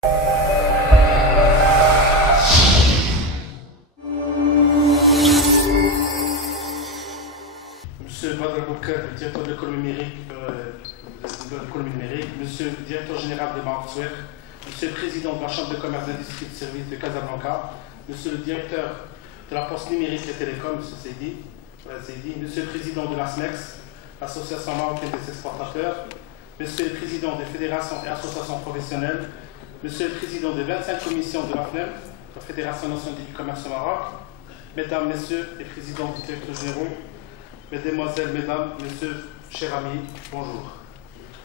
Monsieur Badr Boukar, le directeur de l'économie numérique, Monsieur le directeur général de Maroc Souer, Monsieur le président de la Chambre de commerce, d'industrie et de services de Casablanca, Monsieur le directeur de la poste numérique et télécom, Monsieur Seydi, Monsieur le président de l'ASMEX, l'Association marocaine des exportateurs, Monsieur le président des fédérations et associations professionnelles, Monsieur le président des 25 commissions de la FNEM, la Fédération nationale du e-commerce au Maroc, Mesdames, Messieurs les présidents du directeur généraux, Mesdemoiselles, Mesdames, Messieurs, chers amis, bonjour.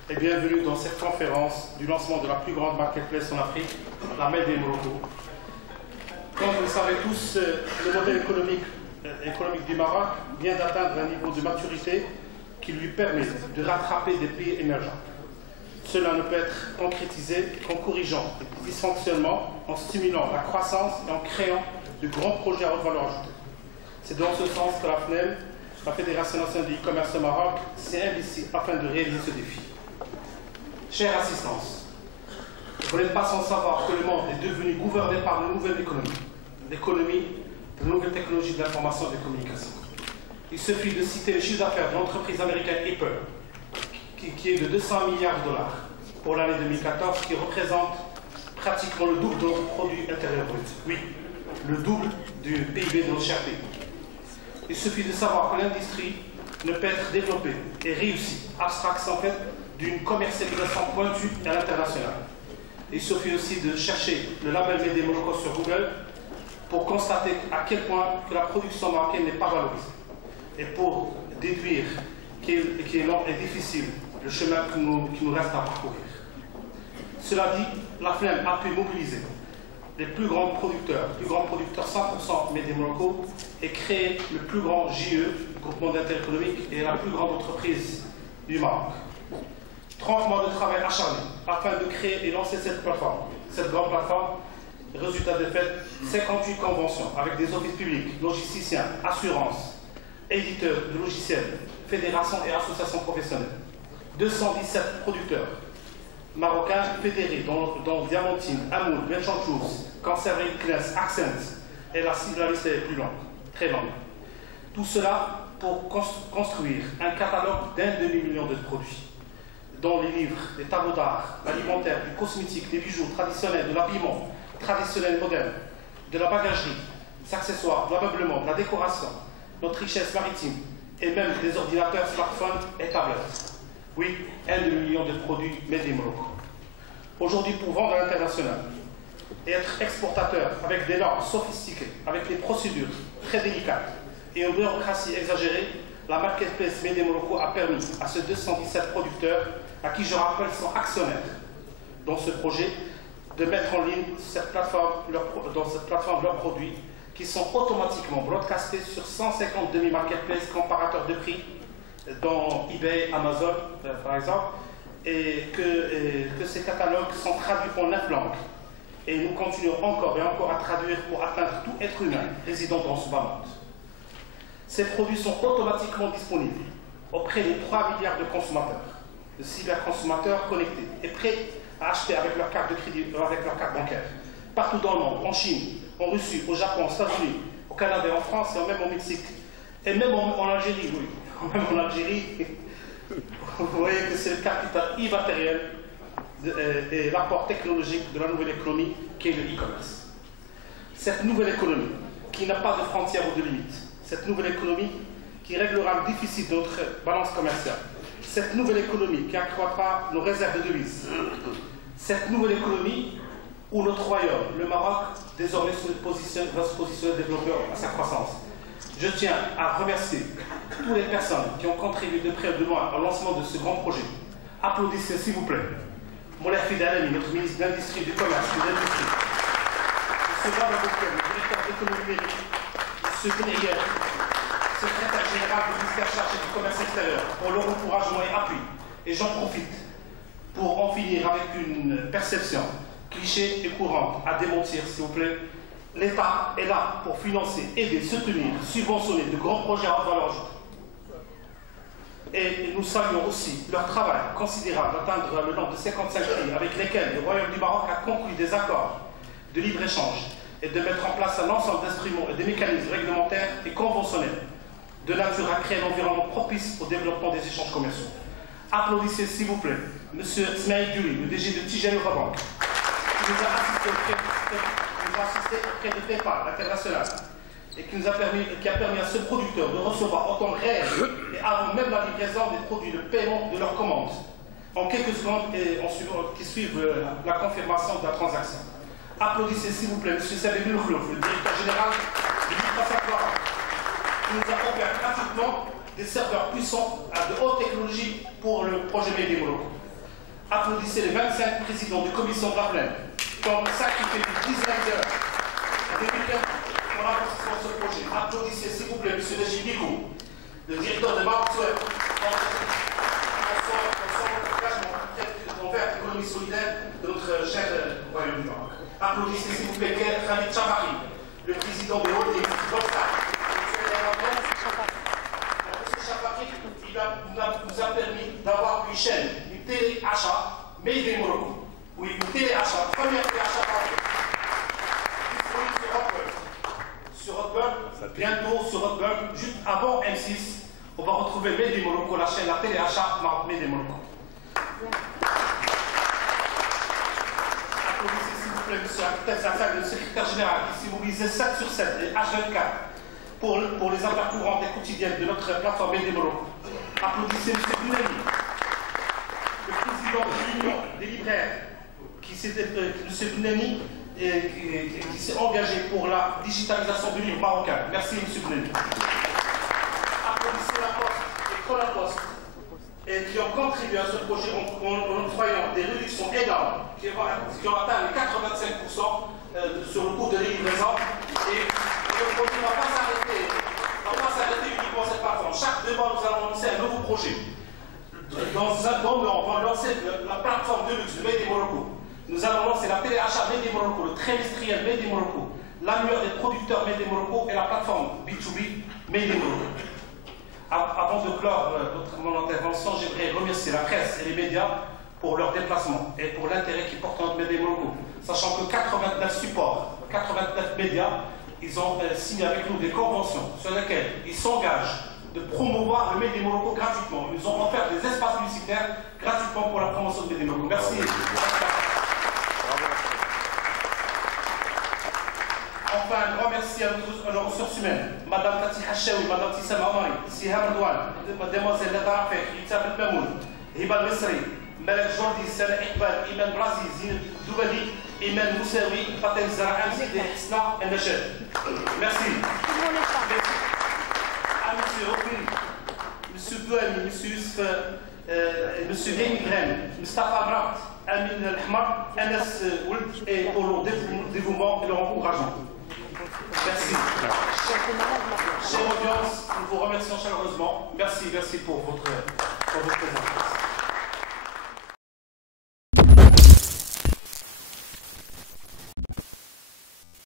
Et bienvenue dans cette conférence du lancement de la plus grande marketplace en Afrique, la Made in Morocco. Comme vous le savez tous, le modèle économique du Maroc vient d'atteindre un niveau de maturité qui lui permet de rattraper des pays émergents. Cela ne peut être concrétisé qu'en corrigeant les dysfonctionnements, en stimulant la croissance et en créant de grands projets à haute valeur ajoutée. C'est dans ce sens que la FNEM, la Fédération nationale du e-commerce au Maroc, s'est investie afin de réaliser ce défi. Chère assistance, vous n'êtes pas sans savoir que le monde est devenu gouverné par une nouvelle économie, l'économie de nouvelles technologies de l'information et des communications. Il suffit de citer le chiffre d'affaires de l'entreprise américaine Apple, qui est de 200 milliards de dollars pour l'année 2014, qui représente pratiquement le double de notre produit intérieur brut. Oui, le double du PIB de notre cher pays. Il suffit de savoir que l'industrie ne peut être développée et réussie, abstraction en fait, d'une commercialisation pointue à l'international. Il suffit aussi de chercher le label Made in Morocco sur Google pour constater à quel point que la production marocaine n'est pas valorisée et pour déduire qu'il est long et difficile le chemin qui nous reste à parcourir. Cela dit, la FNEM a pu mobiliser les plus grands producteurs 100% Made in Morocco, et créer le plus grand JE, groupement d'intérêt économique, et la plus grande entreprise du Maroc. 30 mois de travail acharné afin de créer et lancer cette plateforme. Cette grande plateforme, résultat des faits, 58 conventions avec des offices publics, logisticiens, assurances, éditeurs de logiciels, fédérations et associations professionnelles. 217 producteurs marocains fédérés, dont Diamantine, Amoul, Benchantous, Conservery, Class, Accent, et la liste est plus longue, très longue. Tout cela pour construire un catalogue d'1 demi-million de produits, dont les livres, les tableaux d'art, l'alimentaire, du cosmétique, des bijoux traditionnels, de l'habillement traditionnel moderne, de la bagagerie, des accessoires, de l'ameublement, de la décoration, notre richesse maritime, et même des ordinateurs, smartphones et tablettes. Oui, 1 demi-million de produits Made in Morocco. Aujourd'hui, pour vendre à l'international et être exportateur avec des normes sophistiquées, avec des procédures très délicates et une bureaucratie exagérée, la marketplace Made in Morocco a permis à ces 217 producteurs, à qui je rappelle sont actionnaires dans ce projet, de mettre en ligne dans cette plateforme leurs produits qui sont automatiquement broadcastés sur 150 demi-marketplaces comparateurs de prix dans eBay, Amazon, par exemple, et que ces catalogues sont traduits en 9 langues. Et nous continuons encore et encore à traduire pour atteindre tout être humain résidant dans ce bas monde. Ces produits sont automatiquement disponibles auprès des 3 milliards de consommateurs, de cyberconsommateurs connectés et prêts à acheter avec leur carte de crédit, avec leur carte bancaire, partout dans le monde, en Chine, en Russie, au Japon, aux États-Unis, au Canada, en France et même au Mexique, et même en Algérie, oui. Même en Algérie, vous voyez que c'est le capital immatériel et l'apport technologique de la nouvelle économie qui est le e-commerce. Cette nouvelle économie qui n'a pas de frontières ou de limites, cette nouvelle économie qui réglera le déficit de notre balance commerciale, cette nouvelle économie qui accroîtra nos réserves de devises, cette nouvelle économie où notre royaume, le Maroc, désormais va se positionner développeur à sa croissance. Je tiens à remercier toutes les personnes qui ont contribué de près ou de loin au lancement de ce grand projet. Applaudissez s'il vous plaît. Moulay Fidalami, notre ministre de l'Industrie, du Commerce et de l'Industrie. M. Badr Boukar, le directeur de l'économie numérique. M. Benriel, secrétaire général du ministère chargé du Commerce extérieur, pour leur encouragement et appui. Et j'en profite pour en finir avec une perception cliché et courante à démentir, s'il vous plaît. L'État est là pour financer, aider, soutenir, subventionner de grands projets à haute valeur ajoutée. Et nous saluons aussi leur travail considérable d'atteindre le nombre de 55 pays avec lesquels le Royaume du Maroc a conclu des accords de libre-échange et de mettre en place un ensemble d'instruments et de mécanismes réglementaires et conventionnels de nature à créer un environnement propice au développement des échanges commerciaux. Applaudissez s'il vous plaît M. Smaïl Diouli, le DG de Tijani Bank, qui nous a assisté auprès de PayPal International et qui a permis à ce producteur de recevoir en temps réel et avant même la livraison des produits de paiement de leur commande en quelques secondes et qui suivent la confirmation de la transaction. Applaudissez s'il vous plaît M. Sabine Khlouf, le directeur général du Microsoft, qui nous a offert gratuitement des serveurs puissants de haute technologie pour le projet Made in Morocco. Applaudissez les 25 présidents de commission de la plaine qui ont sacrifié des dizaines d'heures et des milliers pour l'accomplissement de ce projet. Applaudissez s'il vous plaît M. Najib Bikou, le directeur de Maroc Square, envers l'économie solidaire de notre cher Royaume du Maroc. Applaudissez s'il vous plaît Khalid Chabari, le président de l'ONU, il nous a permis d'avoir une chaîne, une télé-achat Made in Morocco. Oui, une télé-achat, première télé-achat par sur Hotbird, bientôt sur Hotbird, juste avant M6, on va retrouver Made in Morocco, la chaîne, la télé-achat Made in Morocco. Applaudissez s'il vous plaît M. le secrétaire général qui s'est mobilisé 7 sur 7 et H24 pour les affaires courantes et quotidiennes de notre plateforme Made in Morocco. Applaudissez M. Bounani, le président de l'Union des libraires, M. Bounani, qui s'est engagé pour la digitalisation du livre marocain. Merci M. Bounani. Applaudissez la Poste et Chronopost, qui ont contribué à ce projet en octroyant des réductions énormes qui ont atteint les 85% sur le coût de livraison. Et le projet ne va pas s'arrêter. Uniquement cette plateforme. Chaque 2 mois, nous allons lancer un nouveau projet. Dans un mois, on va lancer la plateforme de luxe de Made in Morocco. Nous allons lancer la télé-achat Made in Morocco, le trimestriel Made in Morocco, l'annuaire des producteurs Made in Morocco et la plateforme B2B Made in Morocco. Avant de clore mon intervention, j'aimerais remercier la presse et les médias pour leur déplacement et pour l'intérêt qu'ils portent à notre Made in Morocco. Sachant que 89 supports, 89 médias, ils ont signé avec nous des conventions sur lesquelles ils s'engagent de promouvoir le Made in Morocco gratuitement. Ils nous ont offert des espaces publicitaires gratuitement pour la promotion du Made in Morocco. Merci. Enfin, un grand merci à nos ressources humaines. Madame Tati Hachaoui, Madame Tissam Amari, Siham Douane, Mademoiselle Nada Rafek, Itzab El-Mamoun, Hibal Mesri, Malek Jordi, Sana Iqbal, Iman Brazi, Zineb Doubali, Iman Moussaoui, Fatem Zara Amzi, Hisna El Nached. Merci. À M. Rokri, M. Douani, M. Youssef, M. Rémi Grem, Mustafa Amrat, Amin El-Hmar, Anas Ould, et pour leur dévouement et leur encouragement. Merci. Chère audience, nous vous remercions chaleureusement. Merci pour votre présence.